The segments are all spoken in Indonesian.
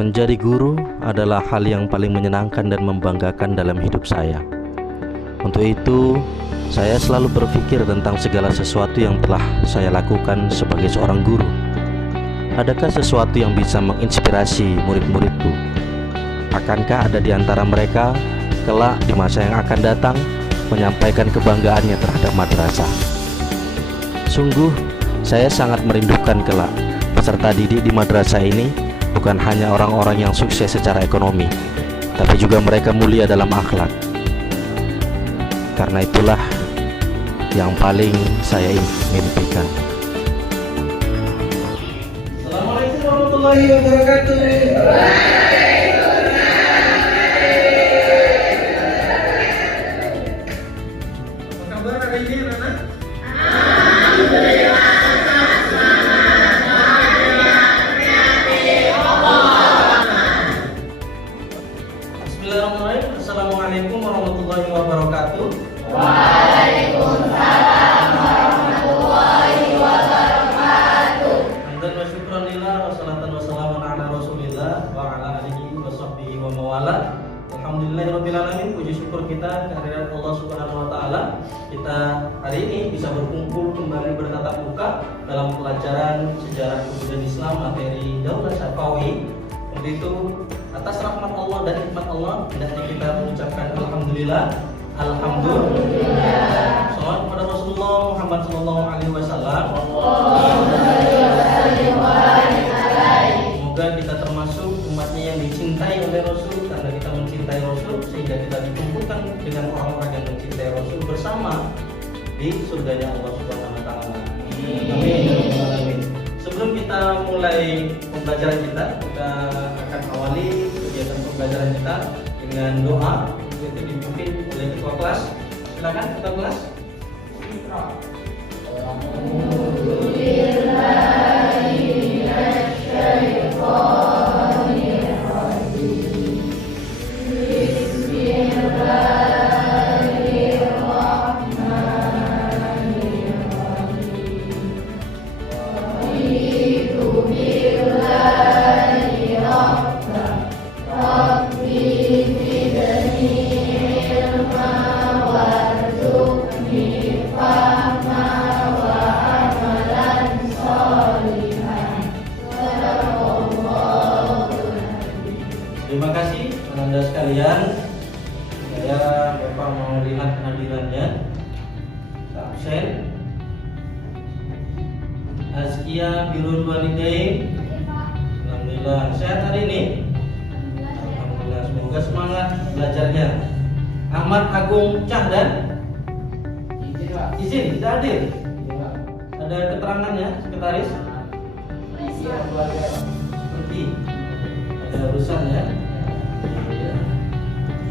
Menjadi guru adalah hal yang paling menyenangkan dan membanggakan dalam hidup saya. Untuk itu, saya selalu berpikir tentang segala sesuatu yang telah saya lakukan sebagai seorang guru. Adakah sesuatu yang bisa menginspirasi murid-muridku? Akankah ada di antara mereka kelak di masa yang akan datang menyampaikan kebanggaannya terhadap madrasah? Sungguh, saya sangat merindukan kelak peserta didik di madrasah ini bukan hanya orang-orang yang sukses secara ekonomi, tapi juga mereka mulia dalam akhlak. Karena itulah yang paling saya mimpikan. Assalamualaikum warahmatullahi wabarakatuh. Apa kabar hari ini, anak? Bismillahirrahmanirrahim. Assalamualaikum warahmatullahi wabarakatuh. Waalaikumsalam warahmatullahi wabarakatuh. Hamdan wa syukran lillah wa salatan wa salaman ala rasulillah wa ala alihi wa sahbihi wa mawala. Alhamdulillahirabbil alamin. Puji syukur kita kehadirat Allah Subhanahu wa taala. Kita hari ini bisa berkumpul kembali bertatap muka dalam pelajaran sejarah kebudayaan Islam materi Daulah Syafawi. Untuk itu, atas rahmat Allah dan nikmat Allah, hendaknya kita mengucapkan alhamdulillah. Alhamdulillah. Salawat kepada Rasulullah Muhammad sallallahu alaihi wasallam. Semoga kita termasuk umatnya yang dicintai oleh Rasul, karena kita mencintai Rasul sehingga kita dikumpulkan dengan orang-orang yang mencintai Rasul bersama di surganya Allah Subhanahu wa taala. Amin. Sebelum kita mulai pembelajaran kita akan awali kegiatan pembelajaran kita dengan doa, yaitu dipimpin oleh ketua kelas. Silakan ketua kelas. Terima kasih Anda sekalian. Saya Bapak mau lihat kehadirannya. Absen. Azkia Birrul Walidain. Alhamdulillah sehat hari ini. Alhamdulillah, semoga semangat belajarnya. Ahmad Agung Cahdan. Izin, tidak hadir. Ada keterangannya, sekretaris? Pergi. Ada urusan ya.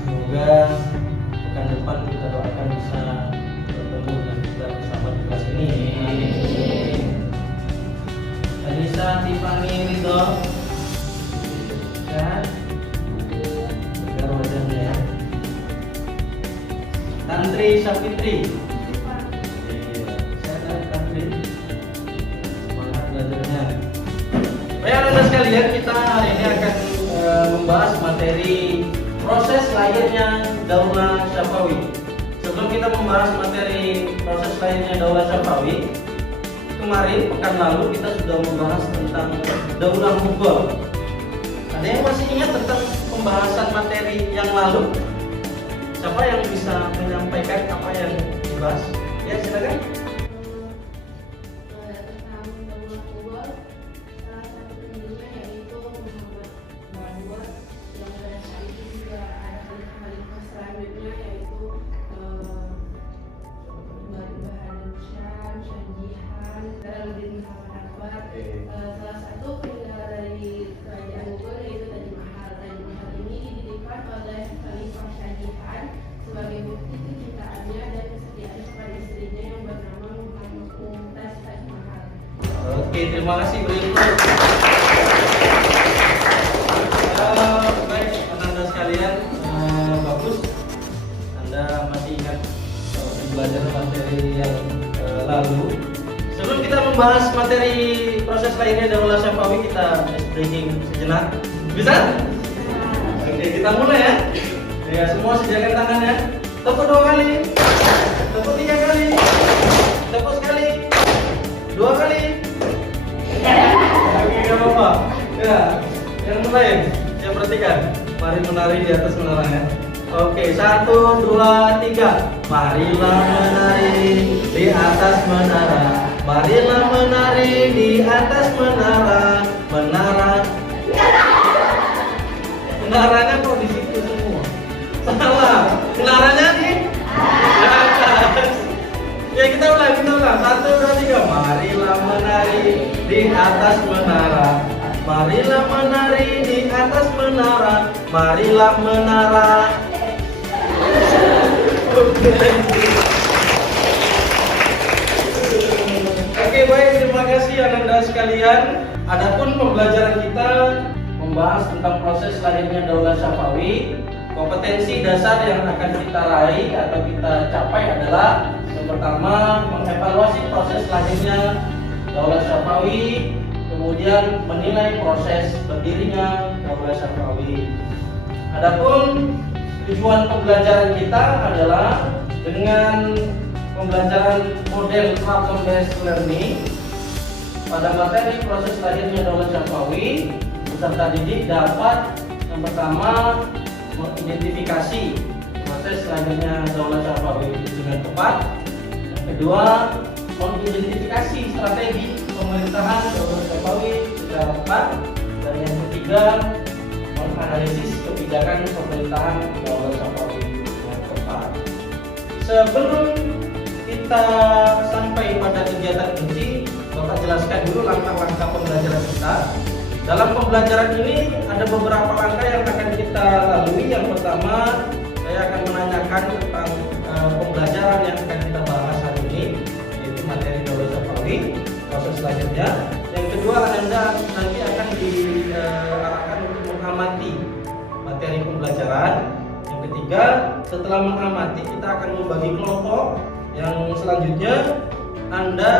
Semoga pekan depan kita doakan bisa bertemu dan kita bersama di kelas ini. Anissa Tiffany Ridho, sehat? Segar wajahnya ya. Tantri Syafitri, sehat Tantri? Semangat belajarnya. Baik Anda sekalian, kita hari ini akan membahas materi proses lahirnya Daulah Syafawi. Sebelum kita membahas materi proses lahirnya Daulah Syafawi, kemarin pekan lalu kita sudah membahas tentang Daulah Mughal. Ada yang masih ingat tentang pembahasan materi yang lalu? Siapa yang bisa menyampaikan apa yang dibahas? Ya, silakan. Salah satu peninggalan dari kerajaan Mughal yaitu Taj Mahal. Taj Mahal ini didirikan oleh Khalifah Shah Jahan sebagai bukti kecintaannya dan kesetiaan kepada istrinya yang bernama Mumtaz Taj Mahal. Oke, terima kasih berikut. Baik, Anda sekalian, bagus. Anda masih ingat belajar materi yang lalu. Sebelum kita membahas materi proses lahirnya Daulah Syafawi, kita briefing sejenak Bisa? Oke, kita mulai ya. Ya, semua sediakan tangannya. Tepuk 2 kali. Tepuk 3 kali. Tepuk sekali. 2 kali. Oke, gak apa-apa. Ya, yang lain. Saya perhatikan. Mari menari di atas menara ya. Oke, 1, 2, 3. Marilah menari di atas menara. Marilah menari di atas menara. Menaranya kok di situ semua? Salah. Menaranya di atas. Ya kita ulang. 1, 2, 3. Marilah menari di atas menara. Marilah menari di atas menara. Marilah menara. Oke, baik, terima kasih Ananda sekalian. Adapun pembelajaran kita membahas tentang proses lahirnya Daulah Syafawi. Kompetensi dasar yang akan kita raih atau kita capai adalah yang pertama, mengevaluasi proses lahirnya Daulah Syafawi, kemudian menilai proses berdirinya Daulah Syafawi. Adapun tujuan pembelajaran kita adalah dengan pembelajaran model platform based learning pada materi proses lahirnya Daulah Syafawi, peserta didik dapat yang pertama mengidentifikasi proses lahirnya Daulah Syafawi dengan tepat. Yang kedua, mengidentifikasi strategi pemerintahan Daulah Syafawi secara tepat. Dan yang ketiga, menganalisis kebijakan pemerintahan Daulah Syafawi dengan tepat. Sebelum kita sampai pada kegiatan inti, Bapak jelaskan dulu langkah-langkah pembelajaran kita. Dalam pembelajaran ini ada beberapa langkah yang akan kita lalui. Yang pertama, saya akan menanyakan tentang pembelajaran yang akan kita bahas hari ini, yaitu materi Daulah Syafawi, proses lahirnya. Yang kedua, Anda nanti akan diarahkan untuk mengamati materi pembelajaran. Yang ketiga, setelah mengamati kita akan membagi kelompok. Yang selanjutnya, Anda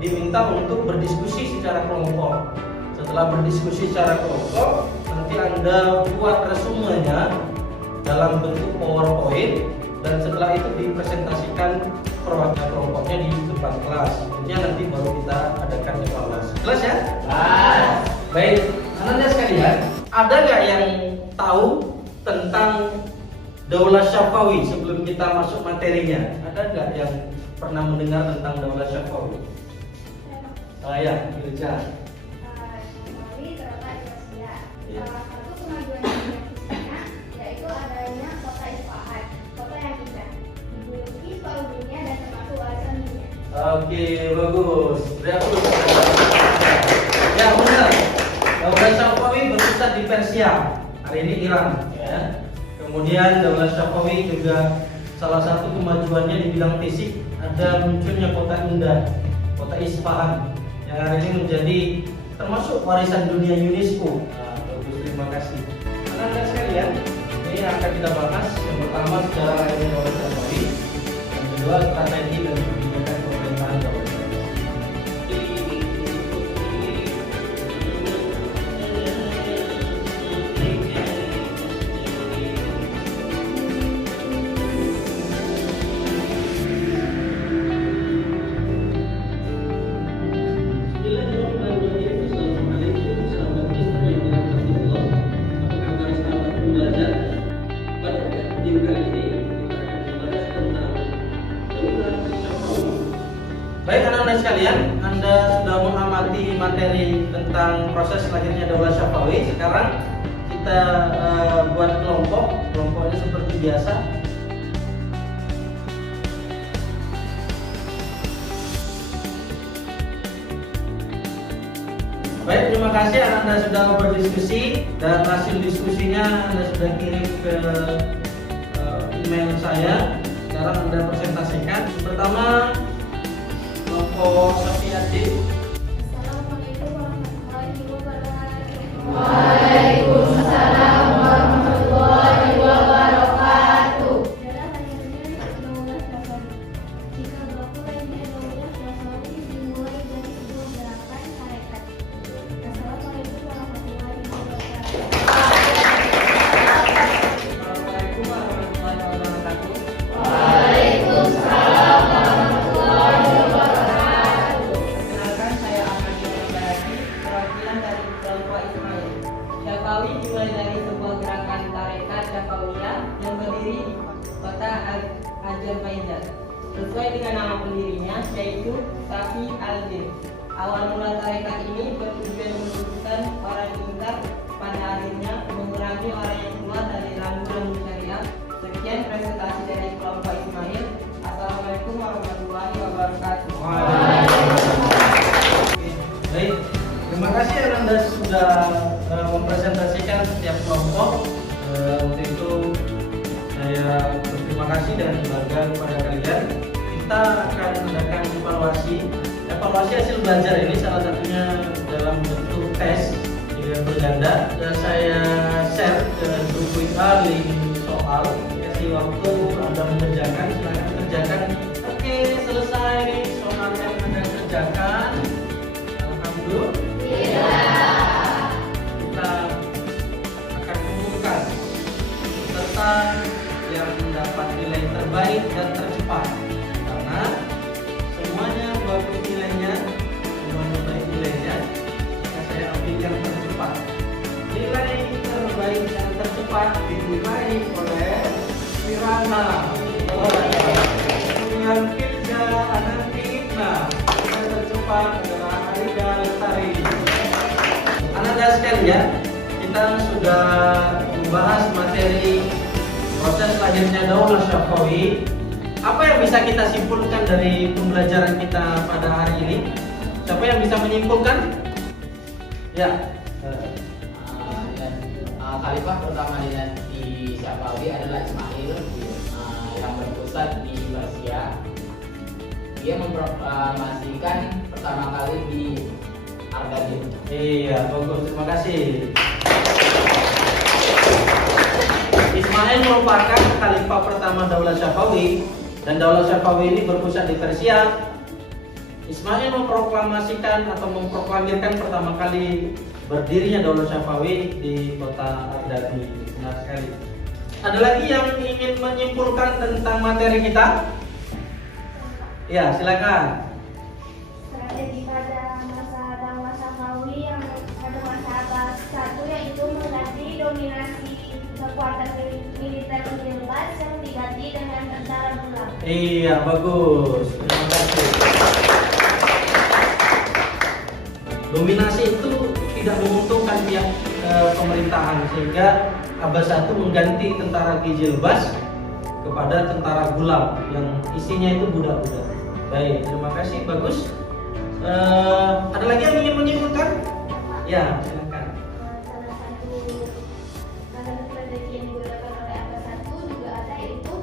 diminta untuk berdiskusi secara kelompok. Setelah berdiskusi secara kelompok, nanti Anda buat resumenya dalam bentuk PowerPoint dan setelah itu dipresentasikan perwakilan kelompoknya di depan kelas. Intinya nanti baru kita adakan evaluasi. Jelas ya? Baik, Anda sekalian, ada nggak yang tahu tentang Daulah Syafawi sebelum kita masuk materinya? Ada nggak yang pernah mendengar tentang Daulah Syafawi? Ya, Irja. Syafawi terletak di Persia. Salah satu kemajuan demokrasinya yaitu adanya kota Isfahan, kota yang indah, dijuluki seluruh dunia dan termasuk warisan dunia. Oke, bagus. Ya, benar. Daulah Syafawi berpusat di Persia. Hari ini Iran. Ya. Kemudian Daulah Syafawi juga salah satu kemajuannya di bidang fisik ada munculnya kota indah, kota Isfahan, yang hari ini menjadi termasuk warisan dunia UNESCO. Nah, bagus, terima kasih. Anak-anak sekalian, ini yang akan kita bahas. Yang pertama sejarah lahirnya Daulah Syafawi, yang kedua strategi dan kebijakan pemerintahan Daulah Syafawi. Baik anak-anak sekalian, Anda sudah mengamati materi tentang proses lahirnya Daulah Syafawi. Sekarang kita buat kelompoknya seperti biasa. Baik, terima kasih Anda sudah berdiskusi dan hasil diskusinya Anda sudah kirim ke email saya. Sekarang Anda presentasikan. Pertama, kelompok Safiatin. Assalamualaikum warahmatullahi wabarakatuh. Waalaikumsalam warahmatullahi wabarakatuh. Sejarah lahirnya Daulah Syafawi. Jika baku lahirnya Daulah Syafawi dimulai dari sebuah gerakan harekat. Assalamualaikum warahmatullahi wabarakatuh. Syariah sesuai dengan nama pendirinya, yaitu Safi Al-Din. Awal mula tarekat ini bertujuan menunjukkan orang pintar, pada akhirnya mengurangi orang yang keluar dari rambu-rambu syariah. Sekian presentasi dari kelompok Ismail. Assalamualaikum warahmatullahi wabarakatuh. Baik, terima kasih Anda sudah mempresentasikan setiap kelompok. Untuk itu saya berterima kasih dan bangga kepada kalian. Kita akan mengadakan evaluasi hasil belajar ini, salah satunya dalam bentuk tes pilihan berganda. Dan saya share ke grup WA link soal. Kasih waktu Anda mengerjakan, silakan kerjakan. Oke, selesai nih soal yang Anda kerjakan. Alhamdulillah. Kita akan mengumumkan peserta yang mendapat nilai terbaik dan tercepat, karena semuanya bagus nilainya, semuanya baik nilainya, maka saya ambil yang tercepat. Nilai terbaik dan tercepat diraih oleh Kirana dengan Firza Ananti Ibna. Yang tercepat adalah Arida Lestari. Anak-anak sekalian, kita sudah membahas materi proses lahirnya Daulah Syafawi. Apa yang bisa kita simpulkan dari pembelajaran kita pada hari ini? Siapa yang bisa menyimpulkan? Ya. Khalifah pertama dinasti Syafawi adalah Ismail yang berpusat di Persia. Dia memproklamasikan pertama kali di Ardabil. Iya, bagus. Terima kasih. Ismail merupakan khalifah pertama Daulah Syafawi, dan Daulah Syafawi ini berpusat di Persia. Ismail memproklamasikan atau memproklamirkan pertama kali berdirinya Daulah Syafawi di kota Ardabil. Benar sekali. Ada lagi yang ingin menyimpulkan tentang materi kita? Ya, silakan. Strategi pada masa Daulah Syafawi yang pada masa abad 1 yaitu mengganti dominasi kekuatan militer Ujilbas yang diganti dengan tentara Gulag. Iya, bagus. Terima kasih. Dominasi itu tidak menguntungkan pihak pemerintahan, sehingga abad 1 mengganti tentara Gijilbas kepada tentara Gulag yang isinya itu budak-budak. Baik, terima kasih, bagus. Ada lagi yang ingin menyimpulkan? Ya, silakan. Salah satu strategi yang digunakan oleh abad 1 juga ada, yaitu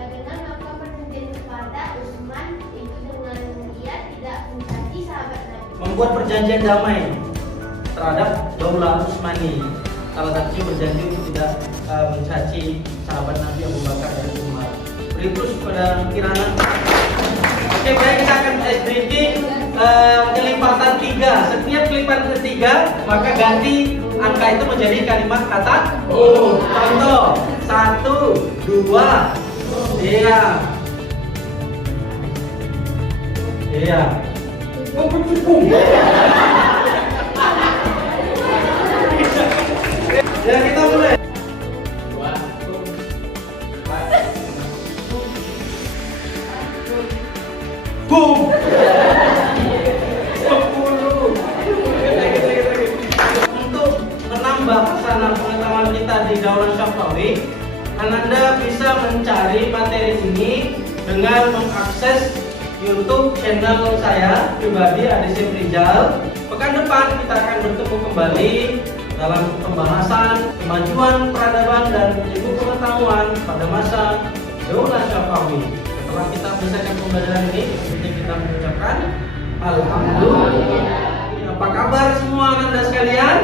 dengan melakukan perjanjian kepada Utsman itu dengan dia tidak mencaci sahabat Nabi. Membuat perjanjian damai terhadap Daulah Utsmani. Salah satunya berjanji untuk tidak mencaci sahabat Nabi Abu Bakar dan Umar. Beri terus pada Kirana. Oke, baik, kita akan breaking kelipatan 3. Setiap kelipatan ketiga maka ganti angka itu menjadi kalimat kata contoh 1, 2. Iya. Iya. Ya, kita mulai. 2, boom. 10. Untuk menambah sarana pengetahuan kita di Daulah Syafawi, Anda bisa mencari materi ini dengan mengakses YouTube channel saya pribadi, Adisip Rijal. Pekan depan kita akan bertemu kembali dalam pembahasan kemajuan peradaban dan ilmu pengetahuan pada masa Daulah Syafawi. Setelah kita menyelesaikan pembelajaran ini, kita mengucapkan Alhamdulillah. Apa kabar semua Anda sekalian?